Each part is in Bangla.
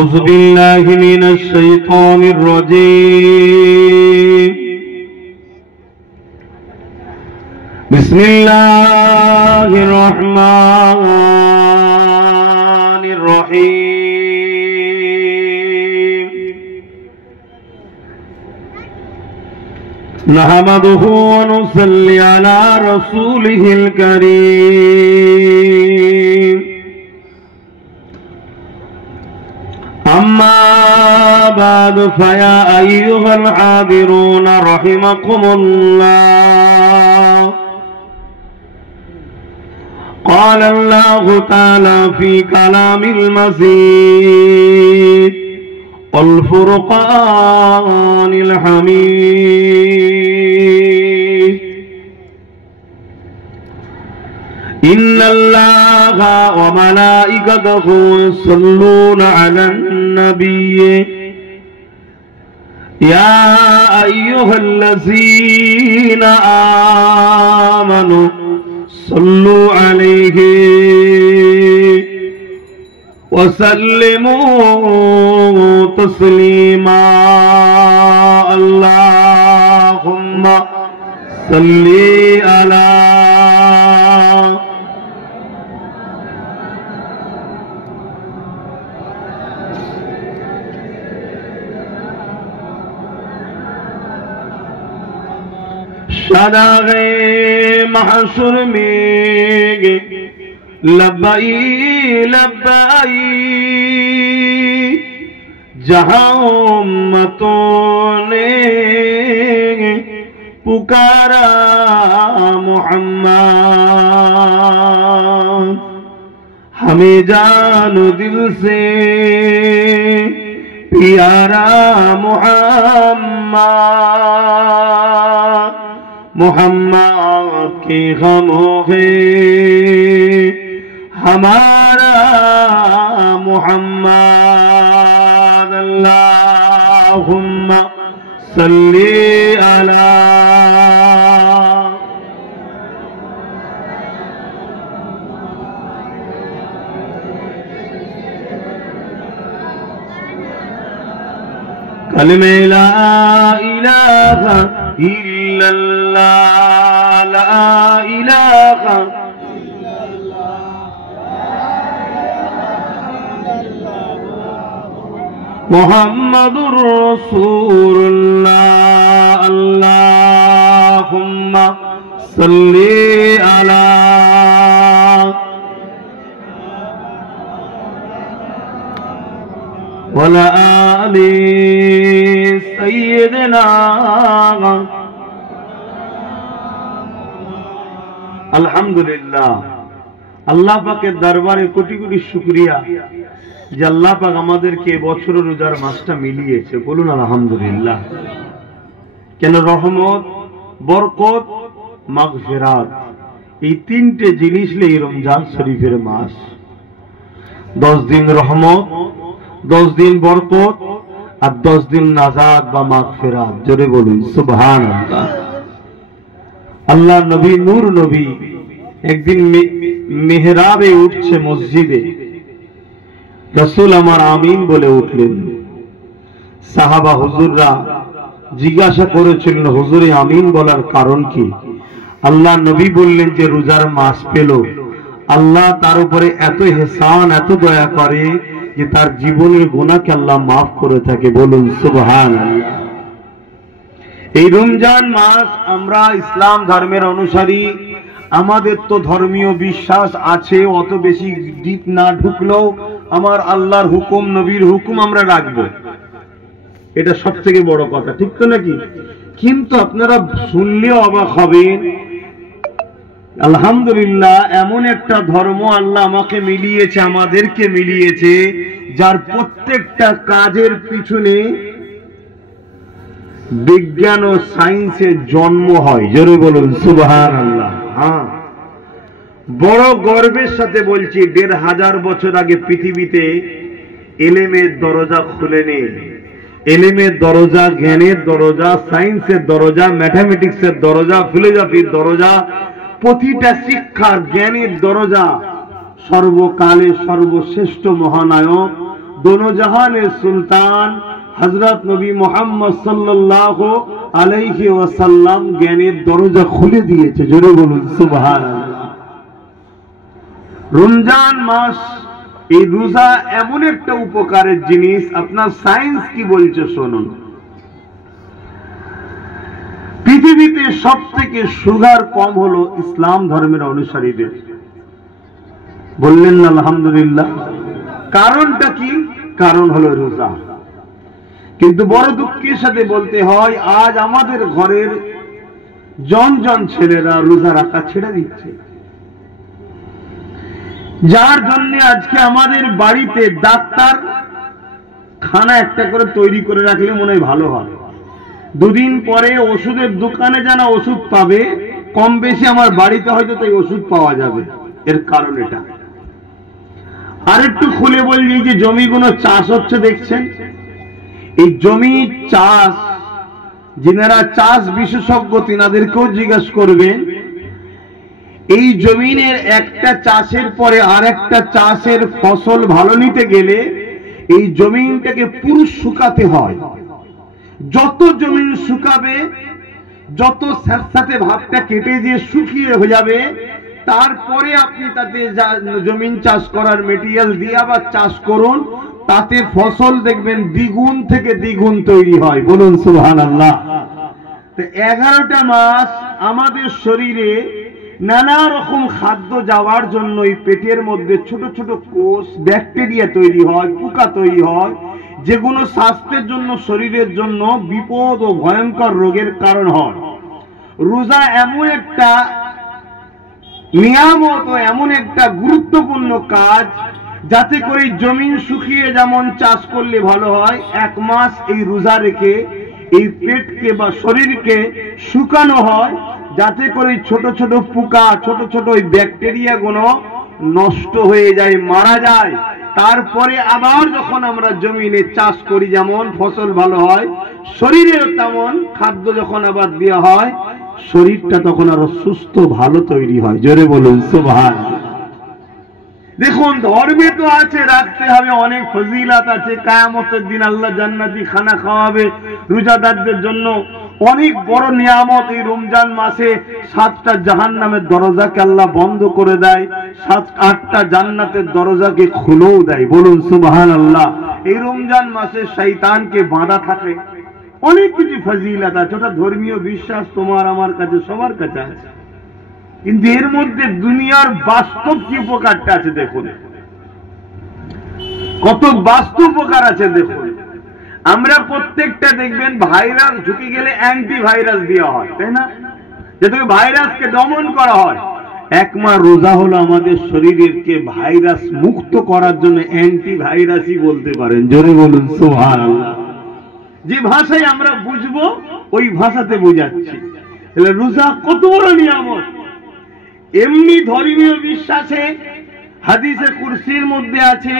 أعوذ بالله من الشيطان الرجيم بسم الله الرحمن الرحيم نحمده ونصلي على رسوله الكريم أما بعد فيا أيها الحاضرون رحمكم الله قال الله تعالى في كلام المزيد والفرقان الحميد إن الله وملائكته يصلون على النبي يا أيها الذين آمنوا صلوا عليه وسلموا تسليما اللهم صل على शदाग़े महशर में लब्बाई लब्बाई जहां उम्मतों ने पुकारा मुहम्मद हमें जानो दिल से प्यारा मुहम्मद मुहम्मद के गमों है हमारा मुहम्मद अल्लाहुम्मा सल्ली अला कलमे ला इलाहा इल्लल्लाह ला इलाहा मुहम्मदुर रसूलुल्लाह अल्लाहुम्मा सल्ली अला वला आलि सय्यिदना अल्हम्दुलिल्लाह अल्लाह पाकेर दरबारे कोटी कोटी शुक्रिया যে আল্লাহ পাক আমাদেরকে বছরের রোজার মাসটা মিলিয়েছে বলুন আলহামদুলিল্লাহ কেন রহমত বরকত মাগফিরাত এই তিনটে জিনিস নিয়ে রমজান শরীফের মাস 10 দিন রহমত 10 দিন বরকত আর 10 দিন নাজাত বা মাগফিরাত জোরে বলুন সুবহানাল্লাহ আল্লাহ নবী নূর নবী একদিন মেহরাবে উঠছে মসজিদে रसूल আমার আমিন বলে উঠলেন সাহাবা হুজুররা জিজ্ঞাসা করেছিলেন হুজুরে আমিন বলার কারণ কি আল্লাহ নবী বললেন যে রোজার মাস পেল আল্লাহ তার উপরে এত ইহসান এত দয়া করে যে তার জীবনের গুনাহকে আল্লাহ maaf করে থাকে বলুন সুবহানাল্লাহ এই রমজান মাস আমরা ইসলাম ধর্মের অনুসারী আমাদের তো ধর্মীয় বিশ্বাস আছে অত বেশি ডিপ না ঢুকলেও আমার আল্লাহর হুকুম নবীর হুকুম আমরা রাখবো এটা সবথেকে বড় কথা ঠিক তো নাকি কিন্তু আপনারা শুনলেও অবাক হবেন আলহামদুলিল্লাহ এমন একটা ধর্ম আল্লাহ আমাকে মিলিয়েছে আমাদেরকে মিলিয়েছে যার প্রত্যেকটা কাজের পিছনে বিজ্ঞান ও সায়েন্সের জন্ম হয় জোরে বলুন সুবহানাল্লাহ হ্যাঁ বড় গর্বের সাথে বলছি ১৫০০ বছর আগে পৃথিবীতে ইলমের দরজা খুলেনি इल्मेर दरजा ज्ञानेर दरजा साइंसेर दरजा मैथमेटिक्सेर दरजा फिलोसफिर दरजा प्रतिटा शिक्षार ज्ञानेर दरजा सर्वकाले सर्वश्रेष्ठ महानायक दोनों जहाনের সুলতান হযরত নবী মুহাম্মদ সাল্লাল্লাহু আলাইহি ওয়াসাল্লাম জ্ঞানের দরজা খুলে দিয়েছে। জোরে বলুন সুবহানাল্লাহ। রমজান মাস, এই রোজা এমন একটা উপকারের জিনিস, আপনার সায়েন্স কি বলছে শুনুন। পৃথিবীতে সব থেকে সুগার কম হলো ইসলাম ধর্মের অনুসারীদের। বললেন না আলহামদুলিল্লাহ? কারণটা কি? কারণ হলো রোজা। কিন্তু বড় দুঃখের সাথে বলতে হয়, আজ আমাদের ঘরের জন জন ছেলেরা রোজা রাখা ছেড়ে দিচ্ছে, যার জন্য আজকে আমাদের বাড়িতে ডাক্তার খানা একটা করে তৈরি করে রাখলে মনে হয় ভালো হয়। দুদিন পরে ওষুধের দোকানে জানা ওষুধ পাবে, কম বেশি আমার বাড়িতে হয়তো তাই ওষুধ পাওয়া যাবে। এর কারণ এটা। আর একটু খুলে বলি, যে জমিগুলো চাষ হচ্ছে দেখছেন, এই জমি চাষ, যিনারা চাষ বিশেষজ্ঞ তিনাদেরকেও জিজ্ঞেস করবেন, এই জমিনের একটা চাষের পরে আর একটা চাষের ফসল ভালো নিতে গেলে এই জমিনটাকে পুরো শুকাতে হয়। যত জমিন শুকাবে, যত স্যাঁতস্যাঁতে ভাবটা কেটে দিয়ে শুকিয়ে হয়ে যাবে, তারপরে আপনি তাতে জমিন চাষ করার মেটেরিয়াল দিয়ে আবার চাষ করুন, তাতে ফসল দেখবেন দ্বিগুণ থেকে দ্বিগুণ তৈরি হয়। বলুন সুবহানাল্লাহ। তো 11টা মাস আমাদের শরীরে নানা রকম খাদ্য যাওয়ার জন্য এই পেটের মধ্যে ছোট ছোট কোষ, ব্যাকটেরিয়া তৈরি হয়, পোকা তৈরি হয়, যেগুলো স্বাস্থ্যের জন্য, শরীরের জন্য বিপদ ও ভয়ঙ্কর রোগের কারণ হয়। রোজা এমন একটা নিয়ামত ও এমন একটা গুরুত্বপূর্ণ কাজ, যাতে করে জমিন শুকিয়ে যেমন চাষ করলে ভালো হয়, 1 মাস এই রোজা রেখে এই পেটকে বা শরীরকে শুকানো হয়, যাতে করে ছোট ছোট পোকা, ছোট ছোট ওই ব্যাকটেরিয়া গুলো নষ্ট হয়ে যায়, মারা যায়। তারপরে আবার যখন আমরা জমিনে চাষ করি, যেমন ফসল ভালো হয়, শরীরেও তেমন খাদ্য যখন আবার দেওয়া হয়, শরীরটা তখন আরো সুস্থ ভালো তৈরি হয়। জোরে বলুন সুবহানাল্লাহ। দেখুন, ধর্মে তো আছে রাখতে হবে, অনেক ফজিলাত আছে। কিয়ামতের দিন আল্লাহ জান্নাতি খানা খাওয়াবে রোজাদারদের জন্য। অনেক বড় নিয়ামত। এই রমজান মাসে 7টা জাহান্নামের দরজাকে আল্লাহ বন্ধ করে দেয়, 7-8টা জান্নাতের দরজাকে খুলেও দেয়। বলুন সুবহানাল্লাহ। এই রমজান মাসে শয়তানকে বাঁধা থাকে। অনেক কিছু ফজিলাত আছে, ওটা ধর্মীয় বিশ্বাস, তোমার আমার কাছে, সবার কাছে আছে। কিন্তু এর মধ্যে দুনিয়ার বাস্তব কি উপকারটা আছে দেখুন, কত বাস্তব উপকার আছে দেখুন। আমরা প্রত্যেকটা দেখবেন ভাইরাস ঢুকে গেলে অ্যান্টিভাইরাস দেওয়া হয়, তাই না? যাতে ভাইরাসকে দমন করা হয়। 1 মাস রোজা হলো আমাদের শরীরকে ভাইরাস মুক্ত করার জন্য অ্যান্টিভাইরাসই বলতে পারেন। জোরে বলুন সুবহানাল্লাহ। যে ভাষায় আমরা বুঝবো ওই ভাষাতে বোঝাচ্ছি। তাহলে রোজা কত বড় নিয়ামত। এমনি ধর্মীয় বিশ্বাসে হাদিসে কুরসির মধ্যে আছে,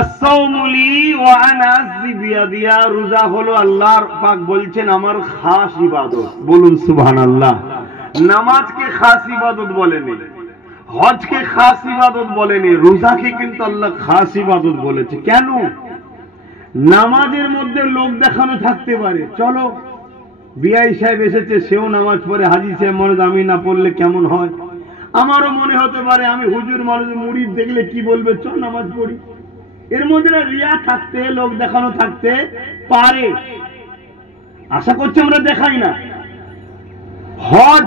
আস-সাওমু লি ওয়া আনা আযজি বিয়াদিয়া, রোজা হলো আল্লাহর পাক বলছেন আমার খাস ইবাদত। বলুন সুবহানাল্লাহ। নামাজকে খাস ইবাদত বলেনি, হজকে খাস ইবাদত বলেনি, রোজাকে কিন্তু আল্লাহ খাস ইবাদত বলেছে। কেন? নামাজের মধ্যে লোক দেখানো থাকতে পারে। চলো, বিআই সাহেব এসেছে, সেও নামাজ পড়ে, হাজি সাহেব মনে আমি না পড়লে কেমন হয়। আমারও মনে হতে পারে, আমি হুজুর মানুষ, মুরিদ দেখলে কি বলবে, চল নামাজ পড়ি। এর মধ্যে রিয়া থাকতে, লোক দেখানো থাকতে পারে। আশা করছি আমরা দেখাই না। হজ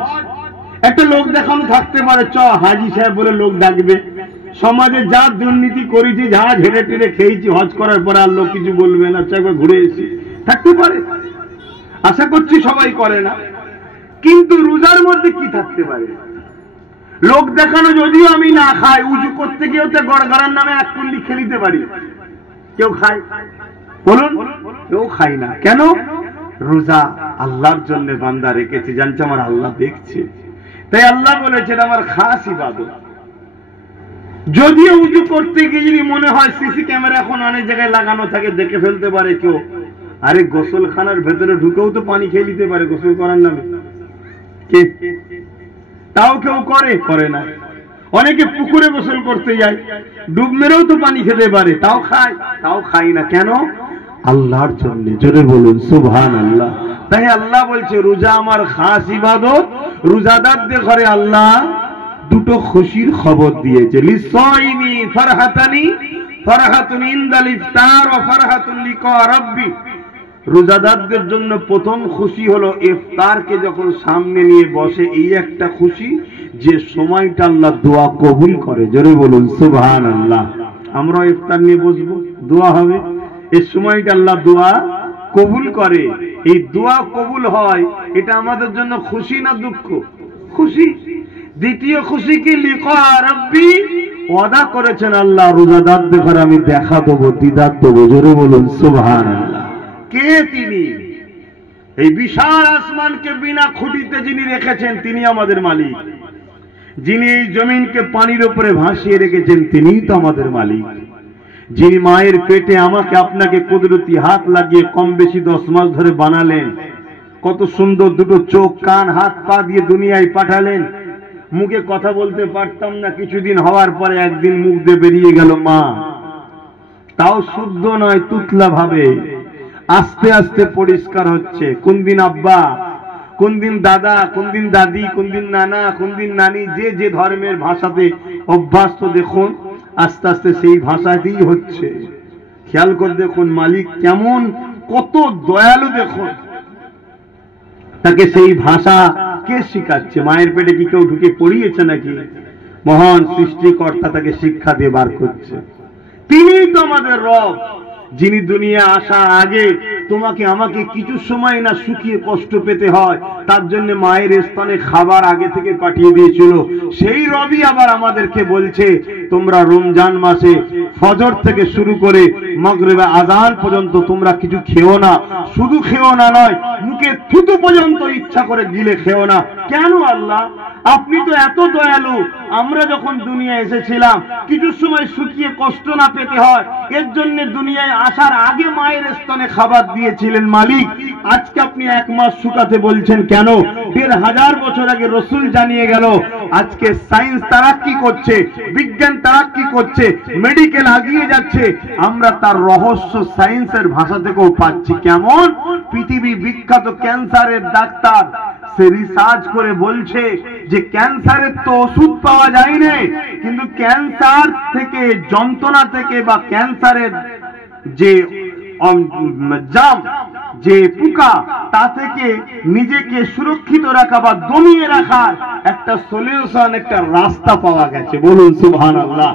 একটা লোক দেখানো থাকতে পারে, চ হাজি সাহেব বলে লোক ডাকবে। সমাজে যা দুর্নীতি করেছি, যা ঝেড়ে টেড়ে খেয়েছি, হজ করার পরে আর লোক কিছু বলবে না, একবার ঘুরে এসেছি, থাকতে পারে। আশা করছি সবাই করে না। কিন্তু রোজার মধ্যে কি থাকতে পারে? লোক দেখানো যদিও আমি না খাই, উজু করতে গিয়েও তো গড়গড়ার নামে 1 কুল্লি খেলিতে পারি। কেউ খায়? বলুন, কেউ খাই না। কেন? রোজা আল্লাহর জন্য বান্দা রেখেছে, জানছে আমার আল্লাহ দেখছে, তাই আল্লাহ বলেছেন আমার খাস ইবাদত। যদিও উজু করতে গিয়ে যদি মনে হয় সিসি ক্যামেরা এখন অনেক জায়গায় লাগানো থাকে, দেখে ফেলতে পারে কেউ, আরে গোসলখানার ভেতরে ঢুকেও তো পানি খেয়ে নিতে পারে গোসল করার নামে, তাও কেউ করে না। অনেকে পুকুরে গোসল করতে যায়, ডুব মেরেও তো পানি খেতে পারে, তাও খাই না। কেন? আল্লাহর জন্য। জোরে বলুন সুবহানাল্লাহ। তাই আল্লাহ বলছে রোজা আমার খাস ইবাদত। রোজাদারদের ঘরে আল্লাহ দুটো খুশির খবর দিয়েছে। লিসাইমি ফারহাতানি, ফারহাতুন ইনদাল ইফতার ওয়া ফারহাতুন লিকা রাব্বি। রোজাদারদের জন্য প্রথম খুশি হলো ইফতারকে যখন সামনে নিয়ে বসে, এই একটা খুশি যে সময়টা আল্লাহ দোয়া কবুল করে। জোরে বলুন সুবহানাল্লাহ। আমরা ইফতার নিয়ে বসবো, দোয়া হবে, এই সময়টা আল্লাহ দোয়া কবুল করে। এই দোয়া কবুল হয়, এটা আমাদের জন্য খুশি না দুঃখ? খুশি। দ্বিতীয় খুশি কি? লিকা রাব্বি, ওয়াদা করেছেন আল্লাহ রোজাদারদের ঘরে আমি দেখা দেবো, দিদার দেবো। জোরে বলুন সুবহানাল্লাহ। কে তিনি? এই বিশাল আসমানকে বিনা খুঁটিতে যিনি রেখেছেন তিনি আমাদের মালিক। যিনি এই জমিনকে পানির উপরে ভাসিয়ে রেখেছেন তিনিই তো আমাদের মালিক। যিনি মায়ের পেটে আমাকে আপনাকে কুদরতি হাত লাগিয়ে কম বেশি 10 মাস ধরে বানালেন, কত সুন্দর দুটো চোখ, কান, হাত, পা দিয়ে দুনিয়ায় পাঠালেন। মুখে কথা বলতে পারতাম না, কিছুদিন হওয়ার পরে একদিন মুখ দিয়ে বেরিয়ে গেল মা। তাও শুদ্ধ নয়, তুতলা ভাবে। আস্তে আস্তে পরিষ্কার হচ্ছে। কোন দিন আব্বা, কোন দিন দাদা, কোন দিন দাদি, কোন দিন নানা, কোন দিন নানি, যে যে ধর্মের ভাষাতে অভ্যস্ত দেখুন, আস্তে আস্তে সেই ভাষাতেই হচ্ছে। খেয়াল করে দেখুন মালিক কেমন, কত দয়ালু দেখুন। তাকে সেই ভাষা কে শিখাচ্ছে? মায়ের পেটে কি কেউ ঢুকে পড়িয়েছে নাকি? মহান সৃষ্টিকর্তা তাকে শিক্ষা দিয়ে বার করছে। তিনিই তো আমাদের রব, যিনি দুনিয়া আসার আগে তোমাকে আমাকে কিছু সময় না শুকিয়ে কষ্ট পেতে হয়, তার জন্য মায়ের স্তনে খাবার আগে থেকে পাঠিয়ে দিয়েছিল। সেই রবি আবার আমাদেরকে বলছে তোমরা রমজান মাসে ফজর থেকে শুরু করে মাগরিবে আযান পর্যন্ত তোমরা কিছু খেও না। শুধু খেও না নয়, মুখে থুতু পর্যন্ত ইচ্ছা করে গিলে খেও না। কেন আল্লাহ? আপনি তো এত দয়ালু। আমরা যখন দুনিয়া এসেছিলাম কিছু সময় শুকিয়ে কষ্ট না পেতে হয়, এর জন্য দুনিয়ায় আসার আগে মায়ের স্তনে খাবার দিয়েছিলেন মালিক। আজকে আপনি 1 মাস শুকাতে বলছেন কেন? 1500 বছর আগে রসুল জানিয়ে গেল। আজকে সায়েন্স তারাক্কি করছে, বিজ্ঞান তারাক্কি করছে, মেডিকেল এগিয়ে যাচ্ছে, আমরা তার রহস্য সায়েন্সের ভাষা থেকেও পাচ্ছি। কেমন? পৃথিবী বিখ্যাত ক্যান্সারের ডাক্তার সে রিসার্চ করে বলছে যে ক্যান্সারের তো ওষুধ পাওয়া যায় না, কিন্তু ক্যান্সার থেকে, যন্ত্রণা থেকে বা ক্যান্সারের যে জাম, যে পোকা, তা থেকে নিজেকে সুরক্ষিত রাখা বা দমিয়ে রাখার একটা সলিউশন, একটা রাস্তা পাওয়া গেছে। বলুন সুবহানাল্লাহ।